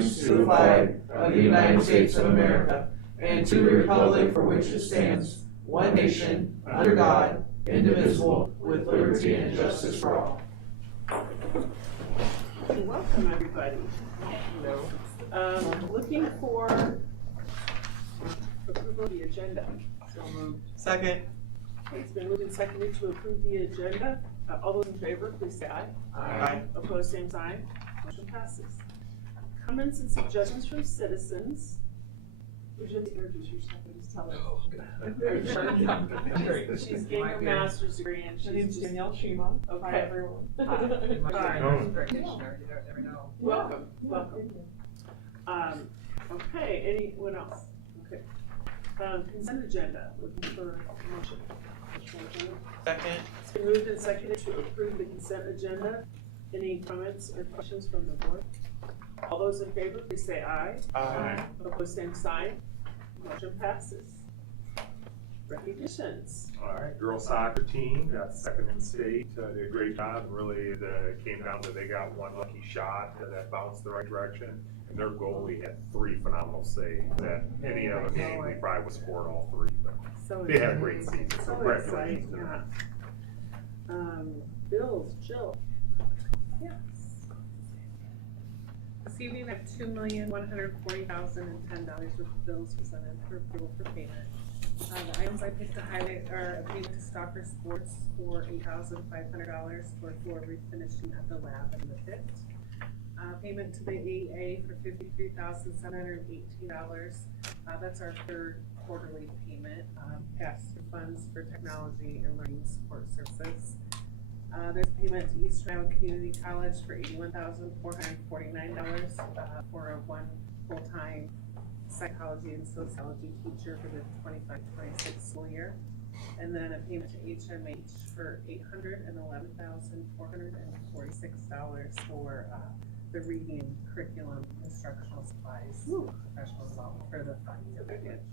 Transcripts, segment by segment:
allegiance to the flag of the United States of America and to the republic for which it stands, one nation, under God, indivisible, with liberty and justice for all. Welcome, everybody. Looking for approval of the agenda. So moved. Second. Okay, it's been moved and seconded to approve the agenda. All those in favor, please say aye. Aye. Opposed, same sign. Motion passes. Comments and suggestions from citizens. Would you like to introduce yourself and just tell us? She's getting her master's degree and My name's she's Danielle Shima. Okay. Hi, everyone. Hi. Practitioner, you don't never know. Welcome. Okay, anyone else? Okay. Consent agenda, looking for a motion. Second. It's been moved and seconded to approve the consent agenda. Any comments or questions from the board? All those in favor, please say aye. Aye. Opposed, same sign. Motion passes. Recognitions. All right, girls soccer team got second in state, did a great job. Really, it came down to they got one lucky shot that bounced the right direction, and their goalie had 3 phenomenal saves. That any other game we probably would have scored all 3. But So they had a great season. So So congratulations exciting, to yeah. them. Bills, Jill. Yes. This evening, I have $2,140,010 worth of bills presented for approval for payment. The items I picked to highlight are a payment to Stalker Sports for $8,500 for floor refinishing at the lab and the pit. Payment to the AA for $53,718. That's our third quarterly payment. Pass-through funds for technology and learning support services. There's a payment to Eastern Iowa Community College for $81,449 for a 1 full-time psychology and sociology teacher for the 25-26 school year. And then a payment to HMH for $811,446 for the reading curriculum, instructional supplies, professional development for the 5-year package.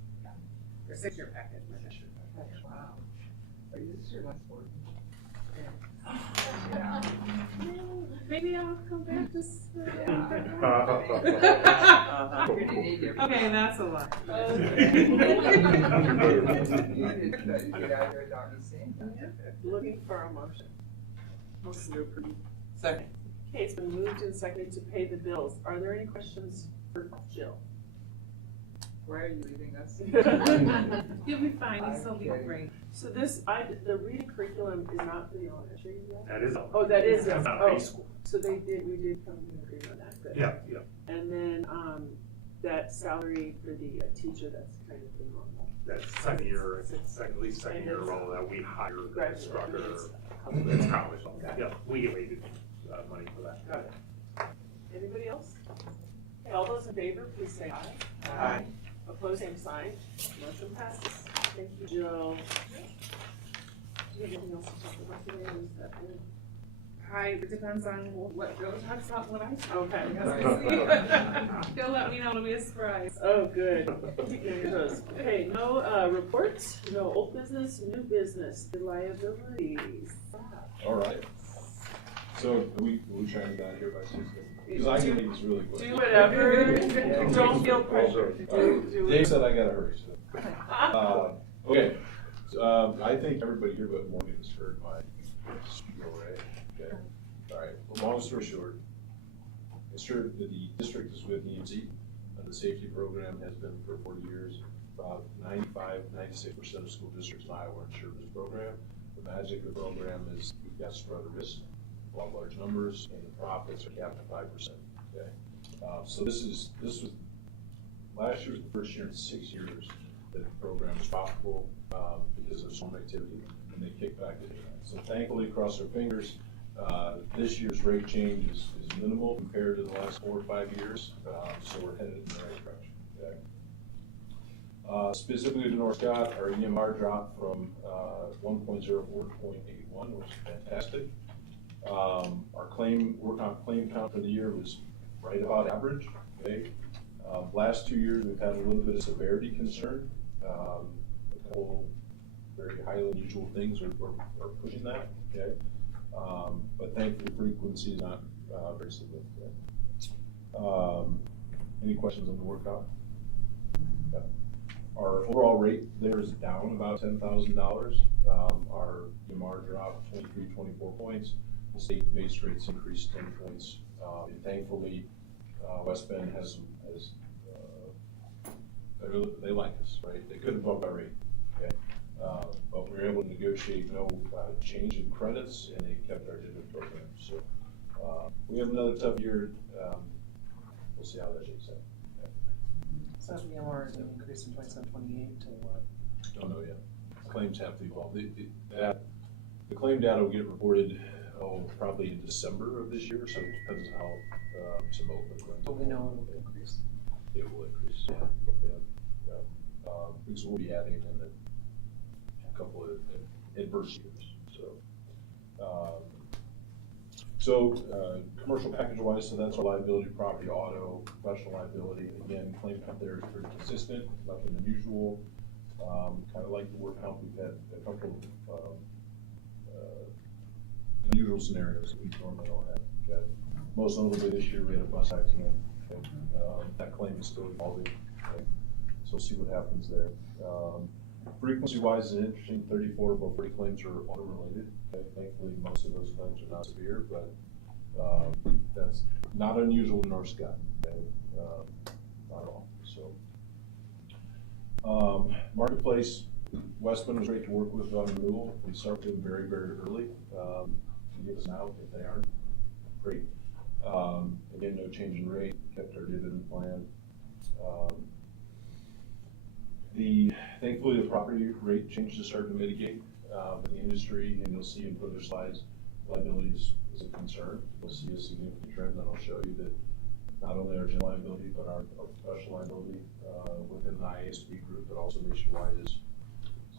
Or 6-year package. Wow. Are you this your last board? Maybe I'll come back to Okay, that's a lot. Looking for a motion. Motion to approve. Second. Okay, it's been moved and seconded to pay the bills. Are there any questions for Jill? Why are you leaving us? You'll be fine, you'll be great. So the reading curriculum is not for the elementary yet? That is. Oh, that is, That's not high school. So we did come to an agreement on that, good. Yeah. And then, that salary for the teacher, that's kind of the normal. That's second year role that we hire the Graduate. instructor. It's It's college. Okay. Yeah, we get paid money for that. Got it. Anybody else? Okay, all those in favor, please say aye. Aye. Opposed, same sign. Motion passes. Thank you, Jill. Do you have anything else to talk about today, or is that it? It depends on what Joe talks about when I talk. Okay. He'll let me know, it'll be a surprise. Oh, good. Keep me on your toes. Okay, no reports, no old business, new business, the liabilities. All right. So we trying to get out of here by 6:00? Because I can make this really quick. Do whatever. Don't feel pressure. Do Dave said I gotta hurry. So. Okay. So, I think everybody here but Morgan has heard my spiel, right? Okay. All right. Well, long story short, the district is with EMC. The safety program has been for 40 years. About 96% of school districts in Iowa insure this program. The magic of the program is we've got spread of risk, large numbers, and the profits are capped at 5%. Okay. So this was last year was the first year in 6 years that the program was profitable because of some activity, and they kicked back into that. So thankfully, cross our fingers. This year's rate change is minimal compared to the last 4 or 5 years, so we're headed in the right direction. Okay. Specifically to North Scott, our EMR dropped from 1.04 to 0.81, which is fantastic. Our work on claim count for the year was right about average. Okay. Last 2 years, we've had a little bit of severity concern. A couple very highly unusual things are pushing that. Okay. But thankfully, frequency is not very significant. Any questions on the work comp? Yeah. Our overall rate there is down about $10,000. Our MR dropped 24 points. The state base rates increased 10 points. And thankfully, West Bend they like us, right? They couldn't bump our rate, okay? But we were able to negotiate no change in credits, and they kept our dividend program. So we have another tough year. We'll see how that shakes out. Okay. So the MR is going to increase from 27, 28 to what? Don't know yet. Claims have to evolve. The claim data will get reported, probably in December of this year, so it depends on how some open claims. But we know it will increase. It will increase, yeah. Because we'll be adding in a couple of adverse years, so. Commercial package wise, so that's our liability, property, auto, professional liability. Again, claim count there is pretty consistent, nothing unusual. Kind of like the work comp, we've had a couple of unusual scenarios that we normally don't have. Okay? Most notably this year, we had a bus accident. Okay? That claim is still evolving. Okay? So we'll see what happens there. Frequency wise, is interesting. 34 above 40 claims are auto-related. Okay? Thankfully, most of those claims are not severe, but that's not unusual in North Scott. Okay? Not at all. So, marketplace, West Bend was great to work with on renewal. We started them very, very early. To give us an out if they aren't. Great. Again, no change in rate, kept our dividend plan. Thankfully, the property rate changes are starting to mitigate in the industry, and you'll see in further slides, liabilities is a concern. We'll see a significant trend, and I'll show you that not only our general liability, but our professional liability within the IASB group, but also nationwide is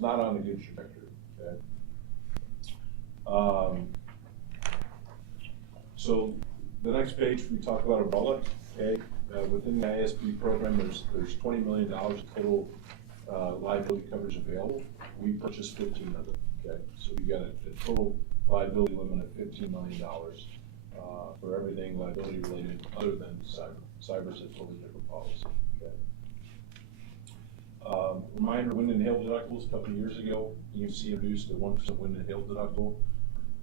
not on a good trajectory. Okay. So the next page, we talk about umbrella. Okay. Within the IASB program, there's $20 million total liability coverage available. We purchased 15 of them. Okay. So we got a total liability limit of $15 million for everything liability related other than cyber. Cyber's a totally different policy. Okay. Reminder, wind and hail deductibles a couple of years ago, you can see reduced to 1% wind and hail deductible.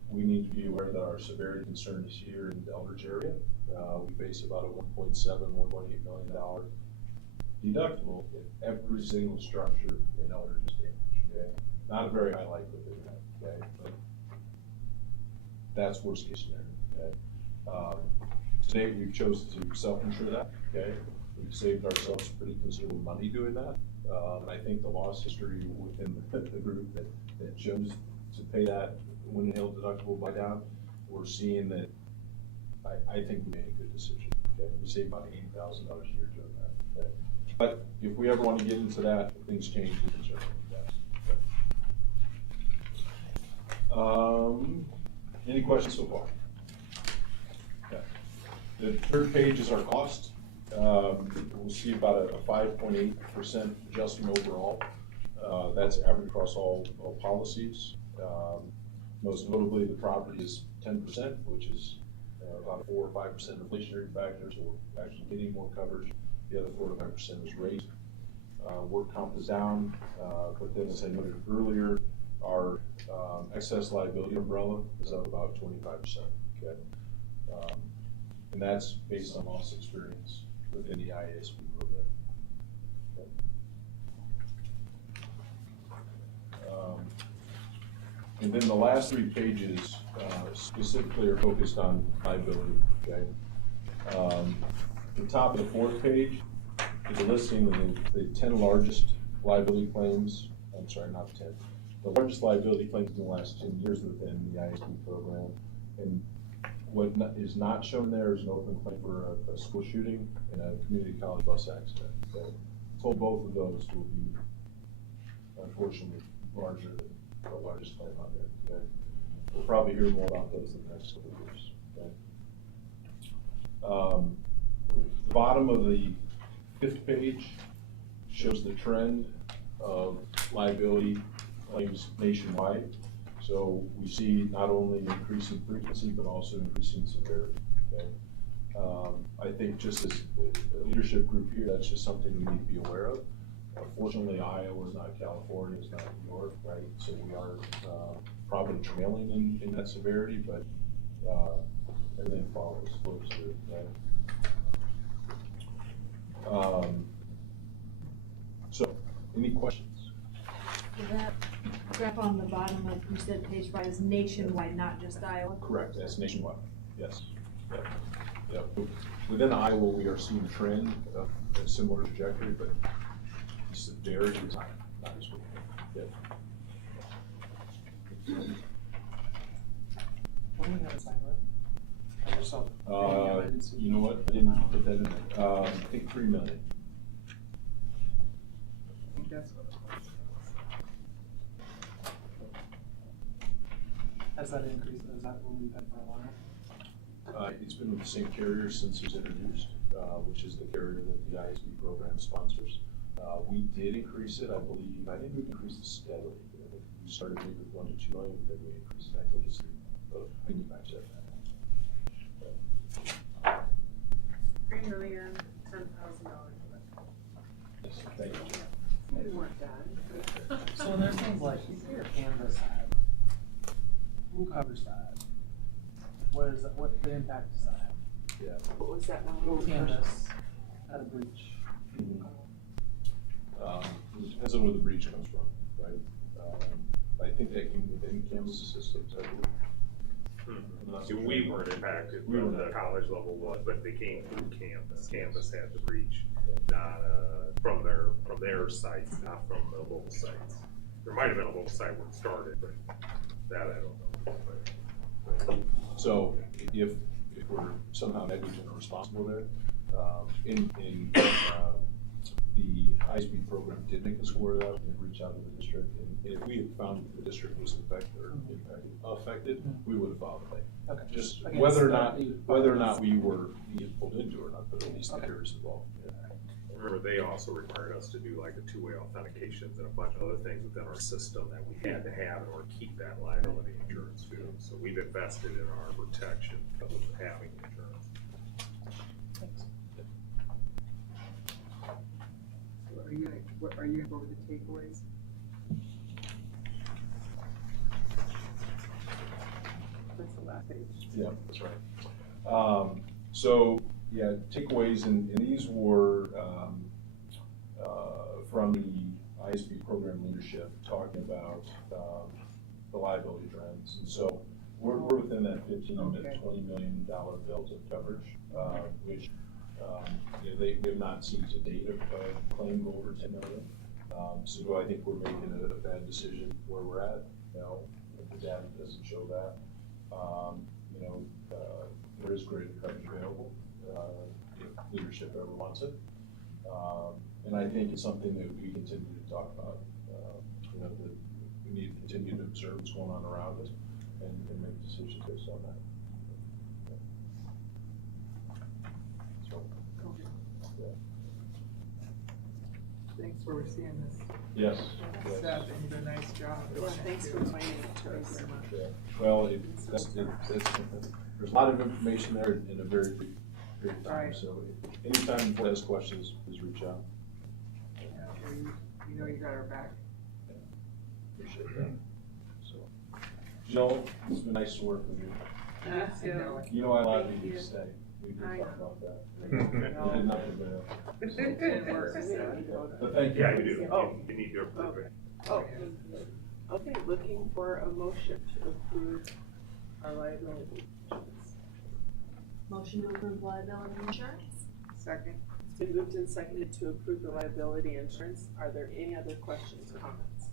We need to be aware that our severity concern is here in the Eldridge area. We face about a $1.7, $1.8 million deductible if every single structure in Eldridge is damaged. Okay? Not a very high likelihood of that, okay? But that's worst case scenario. Okay? Today we've chosen to self-insure that. Okay? We've saved ourselves pretty considerable money doing that. And I think the loss history within the group that chose to pay that wind and hail deductible by down, we're seeing that I think we made a good decision. Okay? We saved about $80,000 a year doing that. Okay? But if we ever want to get into that, if things change, we can certainly do that. Okay. Any questions so far? Okay. The third page is our cost. We'll see about a 5.8% adjustment overall. That's average across all policies. Most notably, the property is 10%, which is about a 4 or 5% inflationary factor, so we're actually getting more coverage. The other 4 to 5% is rate. Work comp is down, but then as I noted earlier, our excess liability umbrella is up about 25%. Okay, and that's based on loss experience within the IASB program. Okay. And then the last 3 pages specifically are focused on liability. Okay. The top of the 4th page is a listing of the 10 largest liability claims. I'm sorry, not 10. The largest liability claims in the last 10 years within the IASB program. And what is not shown there is an open claim for a school shooting and a community college bus accident. Okay. So both of those will be, unfortunately, larger than the largest claim out there. Okay. We'll probably hear more about those in the next couple of years. Okay. The bottom of the 5th page shows the trend of liability claims nationwide. So we see not only increasing frequency, but also increasing severity. Okay. I think just as a leadership group here, that's just something we need to be aware of. Fortunately, Iowa is not California, it's not New York, right? So we are, probably trailing in that severity, but, everything follows closely, right? So, any questions? That graph on the bottom of, you said page 5 is nationwide, not just Iowa? Correct, that's nationwide, yes. Yep. Yep. Within Iowa, we are seeing a trend of a similar trajectory, but severity is not as big. Yep. What do we have a sign with? I just saw the- I didn't see- You know what, I didn't put that in there, I think 3 million. I think that's what it was. Has that increased, is that what we've had for a while? It's been with the same carrier since it was introduced, which is the carrier that the ISB program sponsors. We did increase it, I believe, I think we increased it steadily. I think we started maybe with 1 to 2 million, then we increased it, I think it's 3, but I can match that. $3,010,000. Yes, thank you. We weren't done. So there's things like, you see your canvas ad. Who covers that? What is that, what the impact does that have? Yeah. What was that one? Canvas at a breach. It depends on where the breach comes from, right? I think that came within Canvas systems, I believe. See, we weren't impacted, We from weren't. the college level was, but they came through Canvas. Canvas had the breach, not, from their sites, not from the local sites. There might have been a local site where it started, but that I don't know. So if we're somehow negligent or responsible there, in the ISB program did make us aware of that and reach out to the district. And if we had found that the district was affected, we would have filed a claim. Okay. Just Against whether or that, not we were pulled into it or not, but at least the Okay. carriers involved. Yeah. Remember, they also required us to do like the two-way authentications and a bunch of other things within our system that we had to have in order to keep that liability insurance too. So we've invested in our protection of having insurance. Thanks. Are you gonna go over the takeaways? That's the last page. Yeah, that's right. So, yeah, takeaways, and these were, from the ISB program leadership, talking about, the liability trends. And so, we're within that 15 to $20 million belt of coverage, which, you know, they have not seen to date a claim over 10 million. So do I think we're making a bad decision where we're at? No, the data doesn't show that. You know, there is greater coverage available, if leadership ever wants it. And I think it's something that we continue to talk about, you know, that we need to continue to observe what's going on around us and make decisions based on that. So, yeah. Thanks for overseeing this. Yes. yes. Staff, and you did a nice job. Well, thanks for explaining it to us. Yeah. Well, that's, there's a lot of information there in a very brief period of time, Right. so anytime you ask questions, please reach out. Yeah, you know you got our back. Appreciate that. So, Joe, it's been nice to work with you. Yes, I know. You know, I allowed Thank you to you. stay. We did I talk know. about that. I know. We did nothing but, It works. but thank you. Yeah, you do. Oh. You need to approve it. Oh, okay, looking for a motion to approve our liability insurance. Motion to approve liability insurance? Second. It's been moved and seconded to approve the liability insurance. Are there any other questions or comments?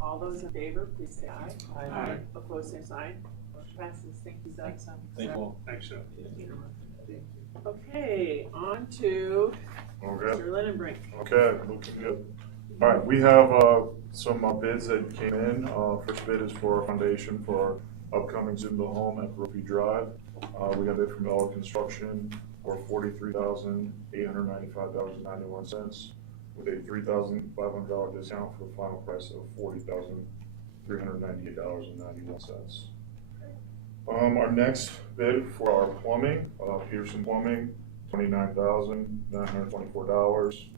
All those in favor, please say aye. Aye. Opposed, same sign. Motion passes. Thank you, Doug. Thank you all. Thanks, Jeff. Okay, on to Okay, Mr. Lindenbrink. okay, looking good. All right, we have some bids that came in. First bid is for a foundation for our upcoming Zoomville home at Ruby Drive. We got a bid from Dollar Construction for $43,895.91 with a $3,500 discount for the final price of $40,398.91. Our next bid for our plumbing, Peterson Plumbing, $29,924.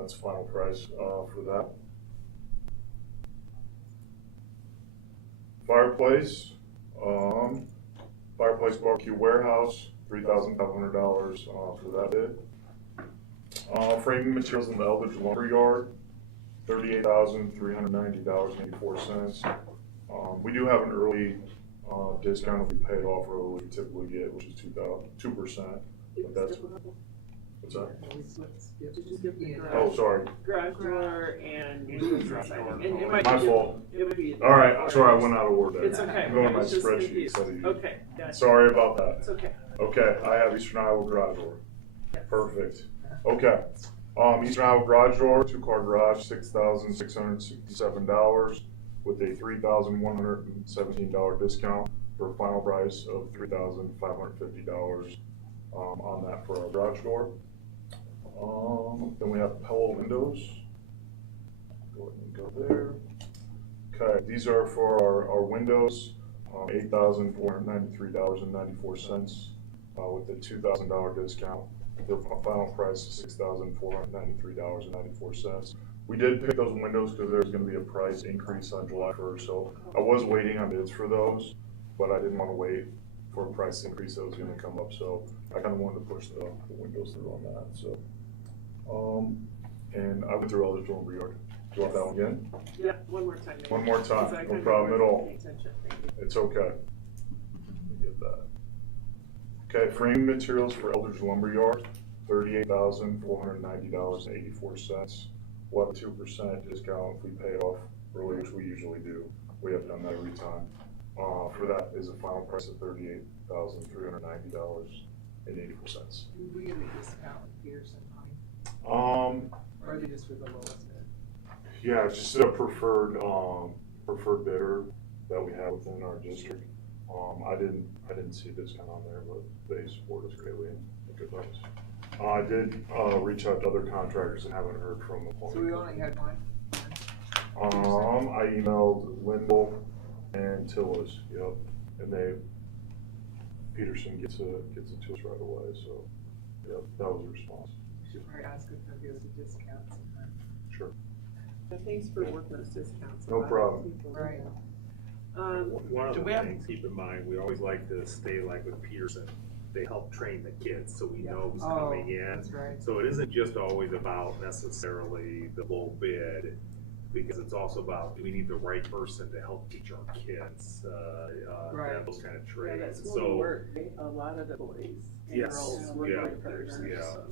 That's final price, for that. Fireplace, Fireplace Barbecue Warehouse, $3,500, for that bid. Framing materials in the Eldridge Lumberyard, $38,390.84. We do have an early, discount if we pay it off early, we typically get, which is 2%, but that's, what's that? Oh, sorry, Garage door and. And it might my be- fault. It would be. All right, I'm sorry, I went out of order there. It's okay. I'm going to my It's just spreadsheet confused. instead of you. Okay, gotcha. Sorry about that. It's okay. Okay, I have Eastern Iowa garage door. Yes. Perfect. Okay. Eastern Iowa garage door, two-car garage, $6,667 with a $3,117 discount for a final price of $3,550 on that for our garage door. Then we have Pella windows. Go ahead and go there. Okay, these are for our windows, $8,493.94 with a $2,000 discount. Their final price is $6,493.94. We did pick those windows because there's going to be a price increase on July 1st, so I was waiting on bids for those, but I didn't want to wait for a price increase that was going to come up, so I kind of wanted to push the windows through on that. So, and I went through all the jewelry yard. Do you want that one again? Yeah, one more time. maybe. One more time, Because I no couldn't problem at all. pay attention. Thank you. It's okay. Let me get that. Okay, framing materials for Eldridge Lumberyard, $38,490.84. We'll have a 2% discount if we pay it off early, which we usually do. We have done that every time. For that is a final price of $38,390.84. Did we get a discount with Peterson, honey? Um, Or are they just for the lowest bid? yeah, it's just a preferred bidder that we have within our district. I didn't see a discount on there, but they support us greatly and make good price. I did, reach out to other contractors and haven't heard from them. So we only had one? I emailed Lindell and Tillis, yep, and Peterson gets it to us right away, so, yep, that was the response. We should probably ask if they'll give us a discount sometime. Sure. Thanks for working those discounts. No problem. Right. One of Do the we have- things, keep in mind, we always like to stay like with Peterson. They help train the kids, so we know who's Oh, coming in. that's right. So it isn't just always about necessarily the low bid, because it's also about, do we need the right person to help teach our kids, Right. those kind of Yeah, trades. that's And going to so, work. A lot of the boys and yes, girls work yeah, with partners.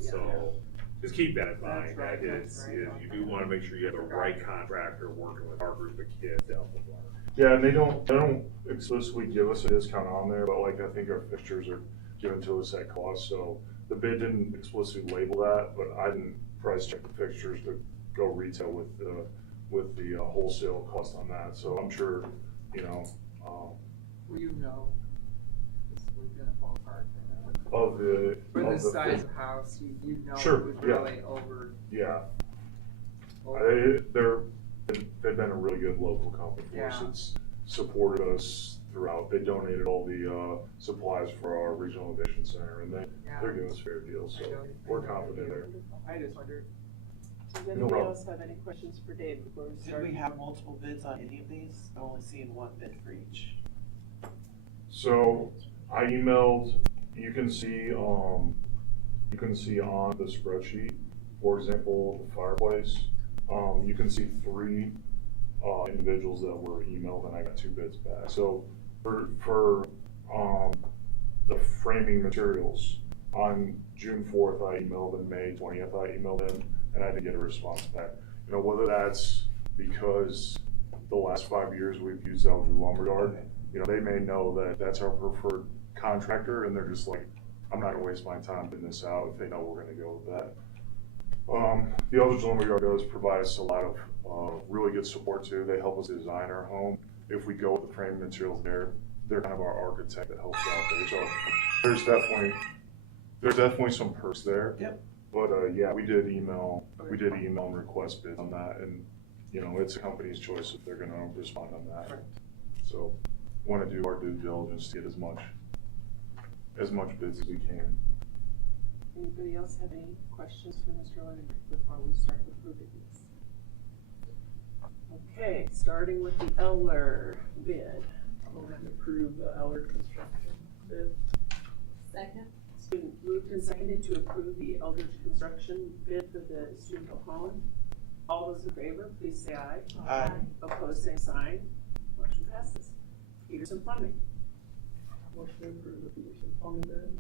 so just keep that in mind. That's right, That that's is, right. you do wanna make sure you have the right contractor working with our group of kids to help them learn. Yeah, and they don't explicitly give us a discount on there, but like, I think our fixtures are given to us at cost, so the bid didn't explicitly label that, but I didn't price check the fixtures to go retail with the wholesale cost on that, so I'm sure, Well, you know, this we're gonna fall apart of the. for of this the size of house, you know Sure, it was yeah. really over. Yeah, over- they've been a really good local company for us. Yeah. It's supported us throughout. They donated all the supplies for our regional addiction center, and they're Yeah. giving us a fair deal, so I know. we're confident there. I just wondered. Does No anybody problem. else have any questions for Dave before we Did start? we have multiple bids on any of these? I'm only seeing one bid for each. So I emailed, you can see on the spreadsheet, for example, the fireplace, you can see 3 individuals that were emailed and I got 2 bids back. So for the framing materials, on June 4th, I emailed, and May 20th, I emailed in, and I didn't get a response back. Whether that's because the last 5 years we've used Eldridge Lumberyard, they may know that that's our preferred contractor, and they're just like, I'm not gonna waste my time putting this out if they know we're gonna go with that. The Eldridge Lumberyard does provide us a lot of really good support too. They help us design our home. If we go with the framing materials they're kind of our architect that helps out there. So there's definitely some perks there. Yep. But yeah, we did email and request bids on that, and it's a company's choice if they're gonna respond on that. Right. So, wanna do our due diligence to get as much bids as we can. Anybody else have any questions for Mr. Leonard before we start approving this? Okay, starting with the Eller bid. I'll approve the Eller Construction bid. Second? It's been moved and seconded to approve the Eldridge Construction bid for the student home. All those in favor, please say aye. Aye. Opposed, same sign. Motion passes. Peterson Plumbing. Motion to approve the Peterson Plumbing bid.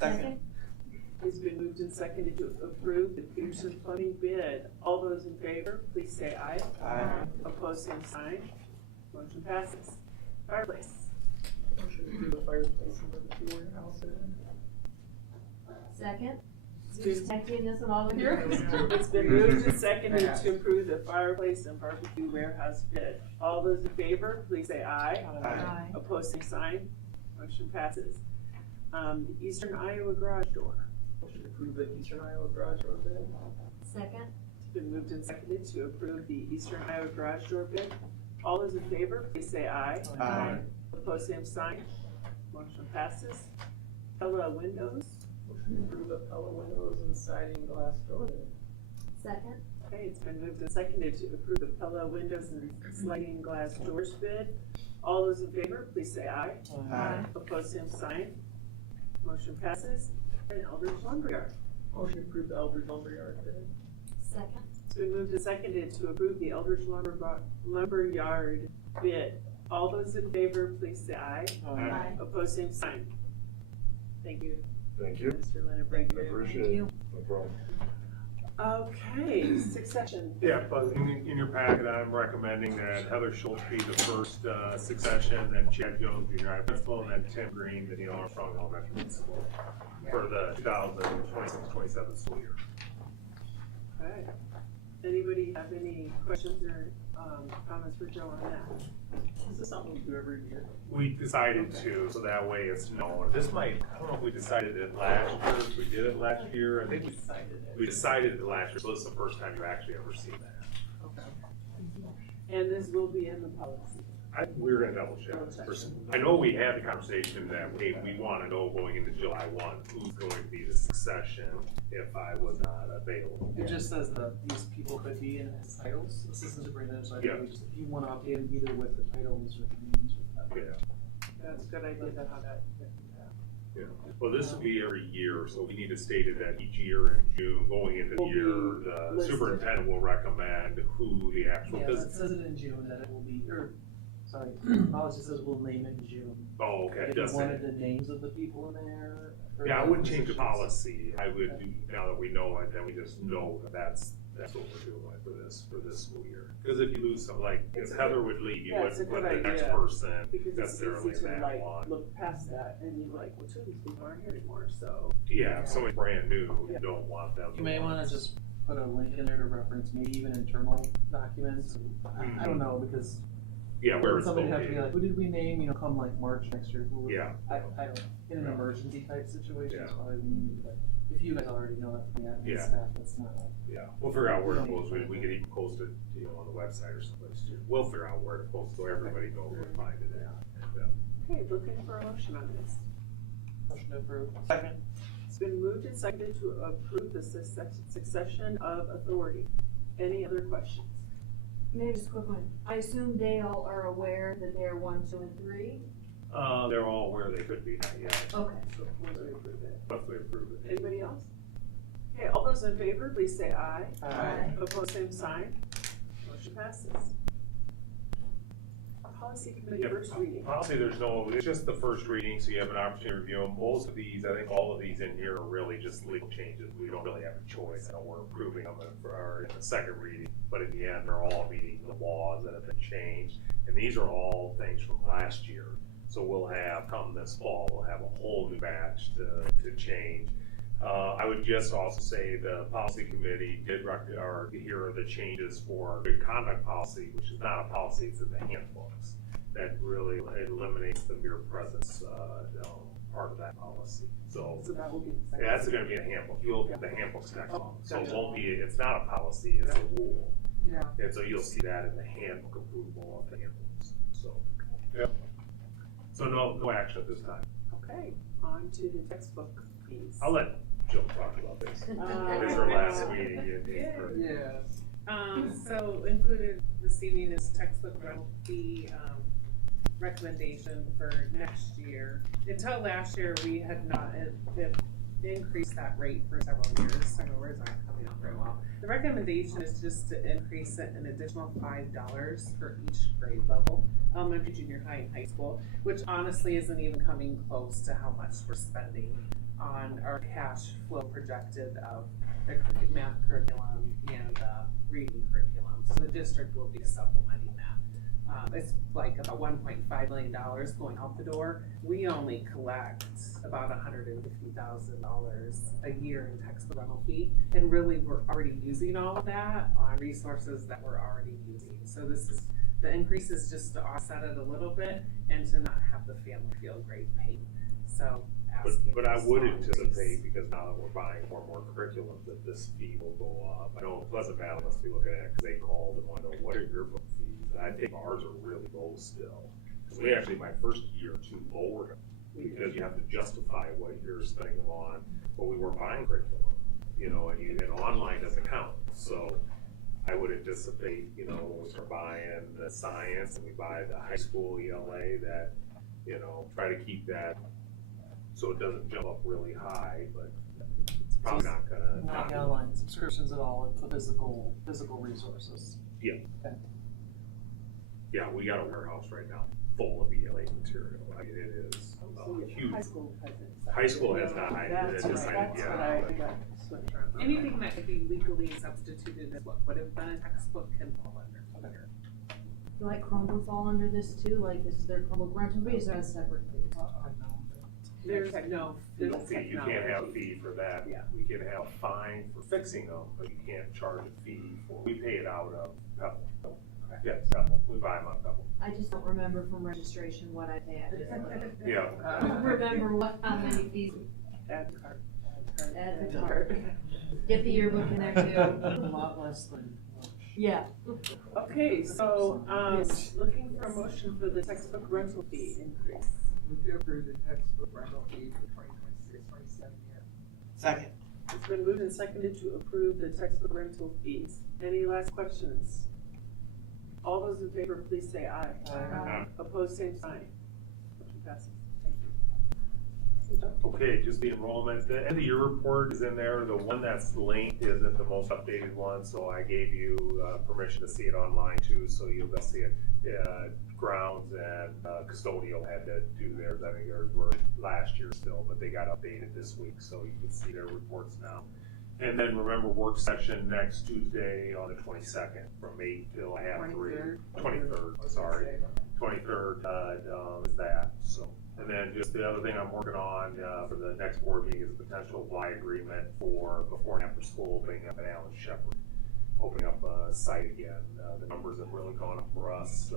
Second. It's been moved and seconded to approve the Peterson Plumbing bid. All those in favor, please say aye. Aye. Opposed, same sign. Motion passes. Fireplace. Motion to approve the fireplace and the fuel warehouse bid. Second? Who's texting this and all of you? It's been moved and seconded to approve the fireplace and barbecue warehouse bid. All those in favor, please say aye. Aye. Opposed, same sign. Motion passes. The Eastern Iowa Garage Door. Motion to approve the Eastern Iowa Garage Door bid. Second? It's been moved and seconded to approve the Eastern Iowa Garage Door bid. All those in favor, please say aye. Aye. Opposed, same sign. Motion passes. Pella Windows. Motion to approve the Pella windows and siding glass door bid. Second? Okay, it's been moved and seconded to approve the Pella Windows and Sliding Glass Doors bid. All those in favor, please say aye. Aye. Opposed, same sign. Motion passes. And Eldridge Lumberyard. Motion to approve the Eldridge Lumberyard bid. Second? It's been moved and seconded to approve the Eldridge Lumberyard bid. All those in favor, please say aye. Aye. Opposed, same sign. Thank you, Thank you. Mr. Leonard. I appreciate it. No problem. Okay, succession. Yeah, but in your packet, I'm recommending that Heather Schultz be the first succession, then Chad Jones be your principal, and then Tim Green, the Neil Armstrong elementary principal for the 2026-27 school year. Okay. Anybody have any questions or comments for Joe on that? Is this something we do every year? We decided to, so that way it's known. This might, I don't know if we decided it last year, if we did it last year. I think we decided it last year, so this is the first time you actually ever seen that. Okay. And this will be in the policy. We're gonna double check. I know we had the conversation that, hey, we wanna know going into July 1, who's going to be the succession if I was not available. It just says that these people could be in as titles, assistant superintendent, so I Yeah. think we just, if you wanna update them either with the titles or the names or that. Yeah, That's a good idea to have that. yeah. Well, this will be every year, so we need to state it that each year in June, going into the Will be year, the listed. superintendent will recommend who the actual, Yeah, because, it says it in June that it will be, or, sorry, policy says we'll name it in June. oh, okay, If you just say. wanted the names of the people in there. or Yeah, I the wouldn't change the positions. policy. I would, now that we know it, then we just know that that's what we're doing for this school year. Because if you lose some, like, if Heather would leave, you Yeah, it's a wouldn't put good the next idea. person Because it's necessarily easy in to that like one. look past that and you're like, well, two of these people aren't here anymore, so. Yeah, if somebody's brand new, you Yeah. don't want them. You may wanna just put a link in there to reference maybe even internal documents. I don't know, because Yeah, where it's somebody have to be located. like, who did we name, come like March next year? Who was Yeah. it? I don't, in an Yeah. emergency type situation, Yeah. it's probably needed, but if you guys already know that from the admin Yeah. staff, that's not. Yeah, we'll figure out where to post it. We could even post it, on the website or someplace too. We'll figure out where to post so everybody knows where to find it at. And, Okay, looking for a motion on this. Motion to approve. Second. It's been moved and seconded to approve the succession of authority. Any other questions? Maybe just a quick one. I assume they all are aware that they are 1, 2, and 3? they're all where they could be, not yet. Okay. So, Once we approve it. once we approve it. Anybody else? Okay, all those in favor, please say aye. Aye. Opposed, same sign. Motion passes. Policy committee Yep. first reading. Honestly, it's just the first reading, so you have an opportunity to review them. Most of these, I think all of these in here are really just legal changes. We don't really have a choice, and we're approving them in the second reading. But in the end, they're all meeting the laws that have been changed. And these are all things from last year. So we'll have, come this fall, we'll have a whole new batch to change. I would just also say the policy committee did here are the changes for good conduct policy, which is not a policy, it's in the handbooks. That really eliminates the mere presence, part of that policy. So So that will be. that's gonna be a handbook. You'll get the handbooks next month. So it won't be, it's not a policy, it's a rule. Yeah. And so you'll see that in the handbook approval of the handbooks, so. So no action at this time. Okay, on to the textbook fees. I'll let Jill talk about this. It's her last meeting. Yes. So included this evening is textbook rental fee, recommendation for next year. Until last year, we had not increased that rate for several years, so my words aren't coming out very well. The recommendation is just to increase it an additional $5 for each grade level, elementary, junior high, and high school, which honestly isn't even coming close to how much we're spending on our cash flow projected of the math curriculum and reading curriculum. So the district will be supplementing that. It's like about $1.5 million going out the door. We only collect about $150,000 a year in textbook rental fee, and really we're already using all of that on resources that we're already using. So the increase is just to offset it a little bit and to not have the family feel great pain. So asking. But I for a would small anticipate, increase. because now that we're buying more and more curriculum, that this fee will go up. I know Pleasant Valley must be looking at it, because they called and wanted to know, what are your book fees? And I think ours are really low still. Because we actually, my first year or two, lowered them, because you have to justify what you're spending them on, but we were buying curriculum, and online doesn't count. So I would anticipate, when we start buying the science and we buy the high school ELA, that, try to keep that so it doesn't jump up really high, but it's probably not gonna. Not online subscriptions at all, it's the physical resources. Yeah. Okay. Yeah, we got a warehouse right now full of ELA material. I mean, it is huge. High school hasn't. High school has not. That's It is right, not- that's yeah. what I got switched around. Anything that could be legally substituted as what would have been a textbook can fall under here. Like Chromebook fall under this too, like is there Chromebook rental fees or a separate fee? There's no, there's No fee. You can't have a technology. fee for that. Yeah. We can have a fine for fixing them, but you can't charge a fee for, we pay it out of Pebble. Yeah, Pebble. We buy them on Pebble. I just don't remember from registration what I pay. Yeah. I don't remember how many fees, Add the card. Add the card. Get the yearbook in there too. A lot less than. Yeah. Okay, so, looking for a motion for the textbook rental fee increase. Move to approve the textbook rental fee for 2026-27 year. Second. It's been moved and seconded to approve the textbook rental fees. Any last questions? All those in favor, please say aye. Aye. Opposed, same sign. Motion passes. Thank you. Okay, just the enrollment, the end of your report is in there. The one that's linked isn't the most updated one, so I gave you permission to see it online too, so you'll best see it. Grounds and custodial had to do theirs. I think theirs were last year still, but they got updated this week, so you can see their reports now. And then remember, work session next Tuesday on the 22nd from 8 till 3:30. 23rd, sorry. 23rd is that, so. And then just the other thing I'm working on for the next board meeting is a potential Y agreement for before and after school opening up at Allen Shepherd. Opening up a site again. The numbers have really gone up for us.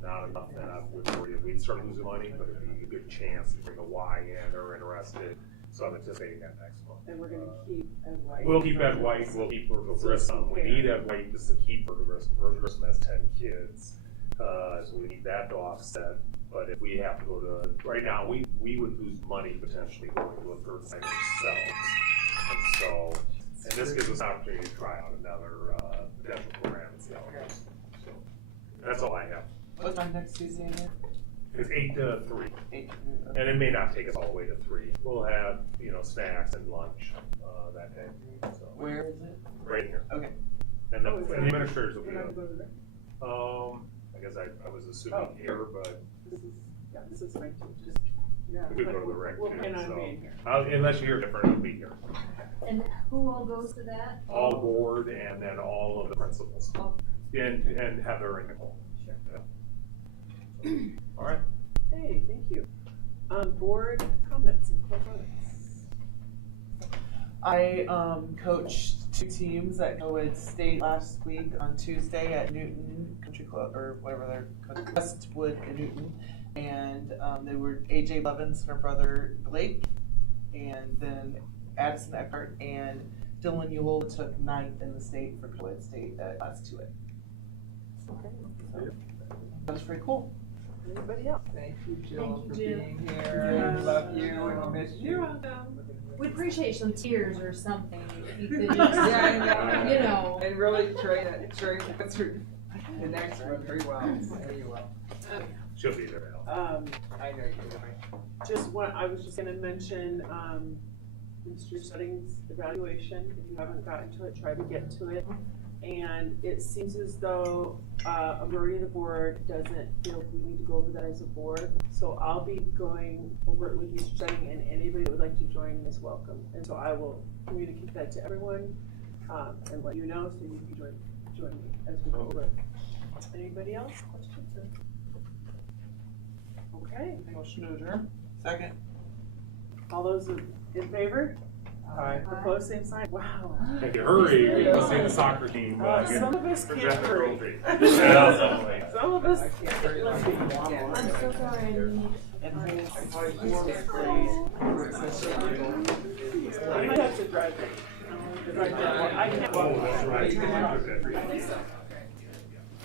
Not enough that I would worry if we'd start losing money, but it'd be a good chance to bring a Y in. They're interested. So I'm anticipating that next month. And we're gonna keep Ed White. We'll keep Ed White, we'll keep Virgil Grissom. We need Ed White just to keep Virgil Grissom. Virgil Grissom has 10 kids. So we need that to offset. But if we have to go to, right now, we would lose money potentially going to a third site ourselves. And so, and this gives us an opportunity to try out another potential program and see how it goes. So, that's all I have. What's my next Tuesday again? It's 8 to 3. 8. And it may not take us all the way to 3. We'll have, snacks and lunch that day. So, Where is it? right here. Okay. And the administrators will be We're not up. gonna go to that. I guess I was assuming here, but This is right to just, yeah. we could go to the rec We'll too, plan on so. being here. Unless you hear different, I'll be here. And who all goes to that? All board and then all of the principals. Oh. And Heather and Nicole. Sure. Yeah. All right. Hey, thank you. Board comments and comments. I coached 2 teams at Coed State last week on Tuesday at Newton Country Club, or whatever they're called, Westwood in Newton. And they were AJ Levins and her brother Blake, and then Addison Eckhart and Dylan Ewell took 9th in the state for Coed State at Class 2A. So, that was pretty cool. Anybody else? Thank you, Jill, Thank for you, Jill. being here. We love you and we'll miss you. You're welcome. We appreciate some tears or something, if you could just, Yeah, I know. you know. And really Trey went through the next one very well. Very well. She'll be there, Al. I know you're right. I was just gonna mention, Mr. Studding's evaluation, if you haven't gotten to it, try to get to it. And it seems as though, a majority of the board doesn't feel we need to go over that as a board. So I'll be going over it with Mr. Studding, and anybody that would like to join is welcome. And so I will communicate that to everyone, and let you know, so you can join me as we go over it. Anybody else, questions? Okay, Motion to adjourn. Second. all those in favor? Aye. Opposed, same sign, wow. If you hurry, we'll see the soccer team. get- Some of us present can't the hurry. trophy. Yeah, something like that. Some of us I can't hurry let's like see. you. I'm so sorry. And I might have to drive it. I can't. Oh, that's right.